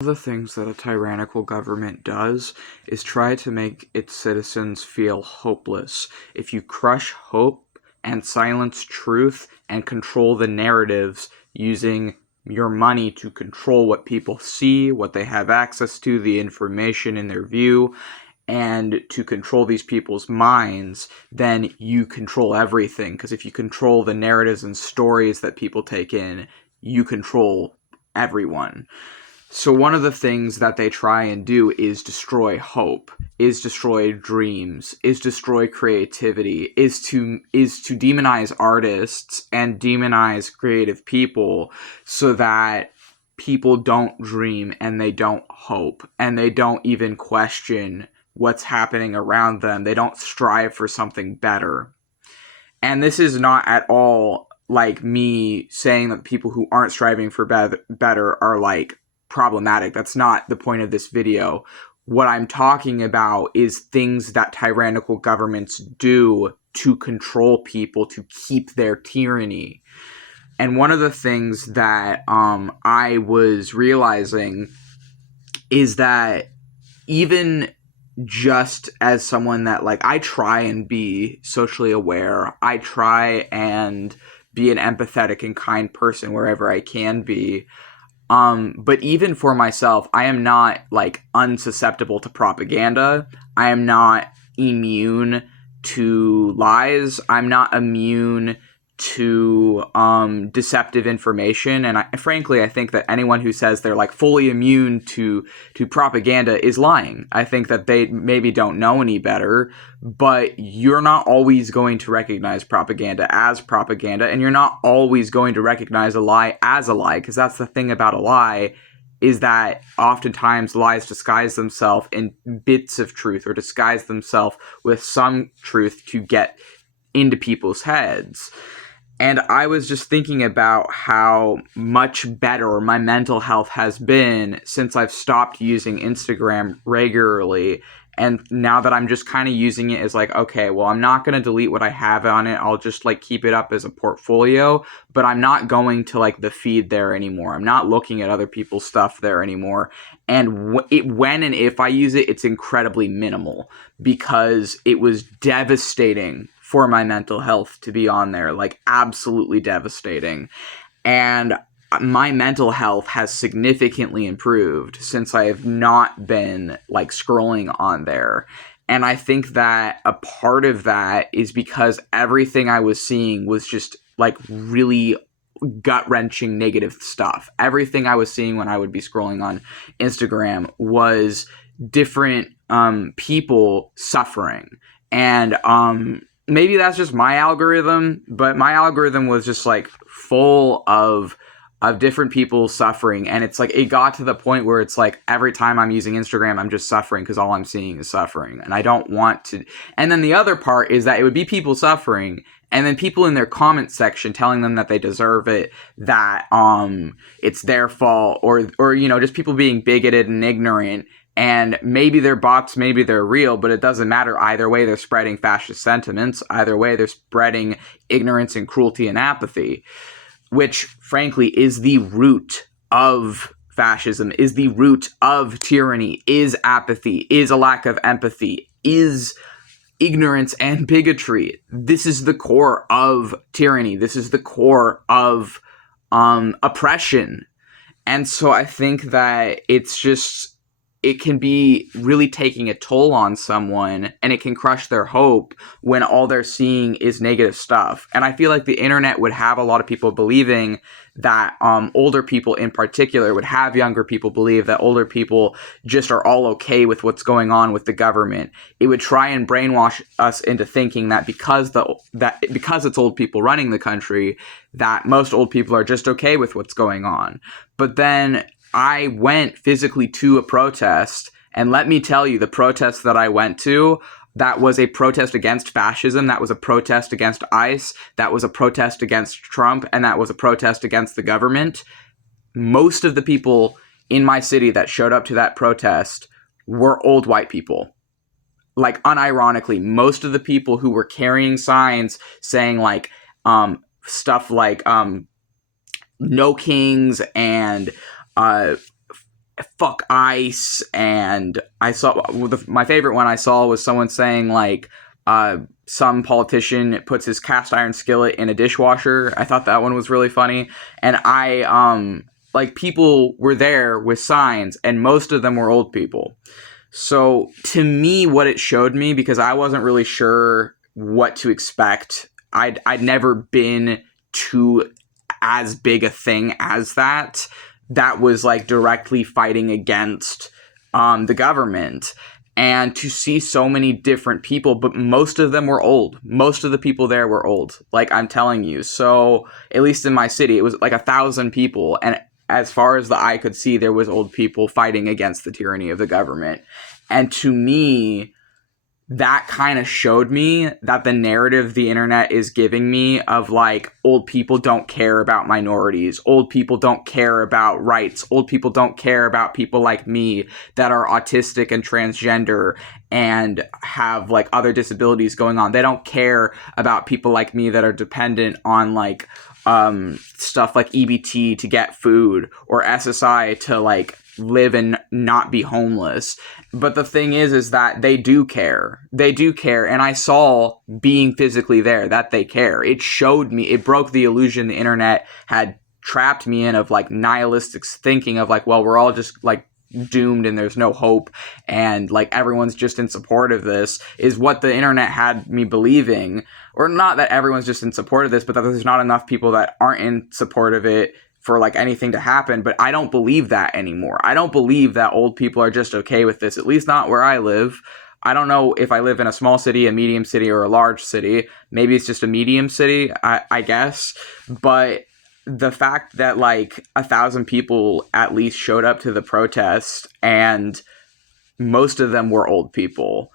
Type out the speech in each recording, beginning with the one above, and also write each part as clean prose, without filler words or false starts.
The things that a tyrannical government does is try to make its citizens feel hopeless. If you crush hope and silence truth and control the narratives using your money to control what people see, what they have access to, the information in their view, and to control these people's minds, then you control everything. Because if you control the narratives and stories that people take in, you control everyone. So one of the things that they try and do is destroy hope, is destroy dreams, is destroy creativity, is to demonize artists and demonize creative people so that people don't dream and they don't hope and they don't even question what's happening around them. They don't strive for something better. And this is not at all like me saying that people who aren't striving for better are like problematic. That's not the point of this video. What I'm talking about is things that tyrannical governments do to control people, to keep their tyranny. And one of the things that I was realizing is that even just as someone that, like, I try and be socially aware, I try and be an empathetic and kind person wherever I can be. But even for myself, I am not, like, unsusceptible to propaganda. I am not immune to lies. I'm not immune to deceptive information. And frankly, I think that anyone who says they're, like, fully immune to propaganda is lying. I think that they maybe don't know any better, but you're not always going to recognize propaganda as propaganda, and you're not always going to recognize a lie as a lie, because that's the thing about a lie, is that oftentimes lies disguise themselves in bits of truth or disguise themselves with some truth to get into people's heads. And I was just thinking about how much better my mental health has been since I've stopped using Instagram regularly. And now that I'm just kind of using it as like, okay, well, I'm not going to delete what I have on it. I'll just like keep it up as a portfolio, but I'm not going to like the feed there anymore. I'm not looking at other people's stuff there anymore. And when and if I use it, it's incredibly minimal because it was devastating for my mental health to be on there, like absolutely devastating. And my mental health has significantly improved since I have not been like scrolling on there. And I think that a part of that is because everything I was seeing was just like really gut-wrenching negative stuff. Everything I was seeing when I would be scrolling on Instagram was different people suffering. And maybe that's just my algorithm, but my algorithm was just like full of different people suffering. And it's like, it got to the point where it's like every time I'm using Instagram, I'm just suffering because all I'm seeing is suffering. And I don't want to. And then the other part is that it would be people suffering and then people in their comment section telling them that they deserve it, that it's their fault, or you know, just people being bigoted and ignorant. And maybe they're bots, maybe they're real, but it doesn't matter. Either way, they're spreading fascist sentiments. Either way, they're spreading ignorance and cruelty and apathy, which, frankly, is the root of fascism, is the root of tyranny, is apathy, is a lack of empathy, is ignorance and bigotry. This is the core of tyranny. This is the core of oppression. And so I think that it can be really taking a toll on someone, and it can crush their hope when all they're seeing is negative stuff. And I feel like the internet would have a lot of people believing that older people in particular would have younger people believe that older people just are all okay with what's going on with the government. It would try and brainwash us into thinking that because it's old people running the country, that most old people are just okay with what's going on. But then I went physically to a protest, and let me tell you, the protest that I went to, that was a protest against fascism, that was a protest against ICE, that was a protest against Trump, and that was a protest against the government. Most of the people in my city that showed up to that protest were old white people. Like, unironically, most of the people who were carrying signs saying like stuff like no kings and fuck ICE, and I saw my favorite one I saw was someone saying like some politician puts his cast iron skillet in a dishwasher. I thought that one was really funny, and I like people were there with signs, and most of them were old people. So to me, what it showed me, because I wasn't really sure what to expect, I'd never been to as big a thing as that was like directly fighting against the government. And to see so many different people, but most of them were old. Most of the people there were old, like I'm telling you. So at least in my city, it was like 1,000 people, and as far as the eye could see, there was old people fighting against the tyranny of the government. And to me, that kind of showed me that the narrative the internet is giving me of like old people don't care about minorities, old people don't care about rights, old people don't care about people like me that are autistic and transgender and have like other disabilities going on. They don't care about people like me that are dependent on like stuff like EBT to get food, or SSI to like live and not be homeless. But the thing is that they do care. They do care. And I saw, being physically there, that they care. It showed me, it broke the illusion the internet had trapped me in of like nihilistic thinking of like, well, we're all just like doomed and there's no hope and like everyone's just in support of this, is what the internet had me believing. Or not that everyone's just in support of this, but that there's not enough people that aren't in support of it for like anything to happen. But I don't believe that anymore. I don't believe that old people are just okay with this, at least not where I live. I don't know if I live in a small city, a medium city, or a large city. Maybe it's just a medium city, I guess. But the fact that like 1,000 people at least showed up to the protest, and most of them were old people,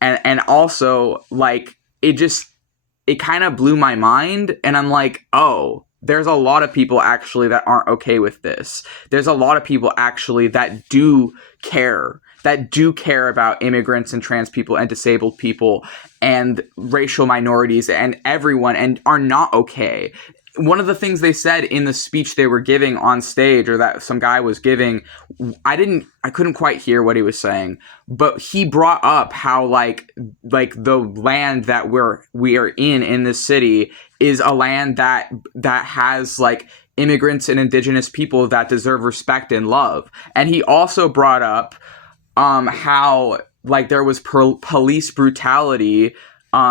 and also like it kind of blew my mind, and I'm like, oh, there's a lot of people actually that aren't okay with this. There's a lot of people actually that do care about immigrants and trans people and disabled people and racial minorities and everyone, and are not okay. One of the things they said in the speech they were giving on stage, or that some guy was giving, I couldn't quite hear what he was saying, but he brought up how like the land that we are in this city is a land that has like immigrants and indigenous people that deserve respect and love. And he also brought up how like there was police brutality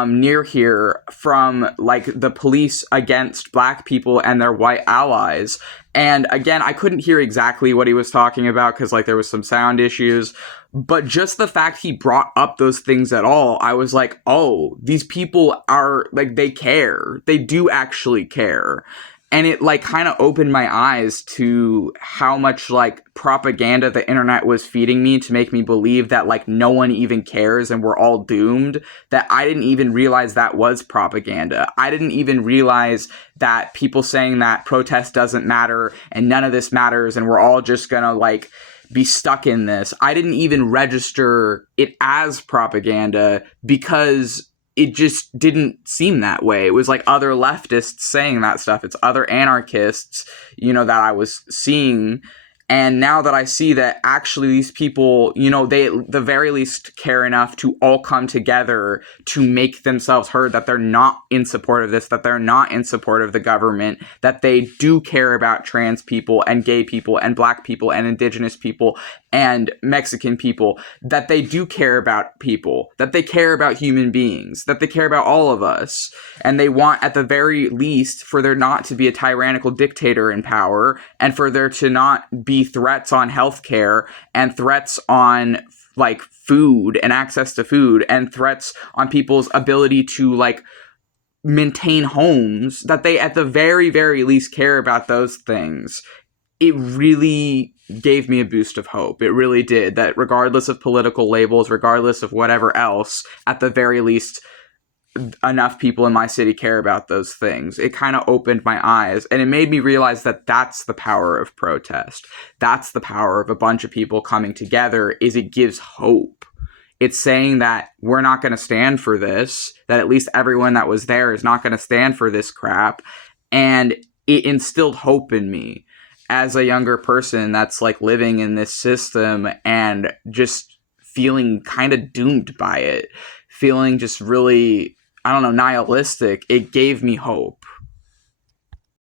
near here from like the police against black people and their white allies. And again, I couldn't hear exactly what he was talking about because like there was some sound issues, but just the fact he brought up those things at all, I was like, oh, these people are like, they care. They do actually care. And it like kind of opened my eyes to how much like propaganda the internet was feeding me to make me believe that like no one even cares and we're all doomed, that I didn't even realize that was propaganda. I didn't even realize that people saying that protest doesn't matter and none of this matters and we're all just gonna like be stuck in this. I didn't even register it as propaganda because it just didn't seem that way. It was like other leftists saying that stuff. It's other anarchists, that I was seeing. And now that I see that actually these people, they at the very least care enough to all come together to make themselves heard, that they're not in support of this, that they're not in support of the government, that they do care about trans people and gay people and black people and indigenous people and Mexican people, that they do care about people, that they care about human beings, that they care about all of us. And they want, at the very least, for there not to be a tyrannical dictator in power, and for there to not be threats on healthcare and threats on like food and access to food and threats on people's ability to like maintain homes, that they at the very, very least care about those things. It really gave me a boost of hope. It really did. That regardless of political labels, regardless of whatever else, at the very least, enough people in my city care about those things. It kind of opened my eyes, and it made me realize that that's the power of protest. That's the power of a bunch of people coming together, is it gives hope. It's saying that we're not going to stand for this, that at least everyone that was there is not going to stand for this crap, and it instilled hope in me. as a younger person that's like living in this system and just feeling kind of doomed by it, feeling just really, I don't know, nihilistic, it gave me hope.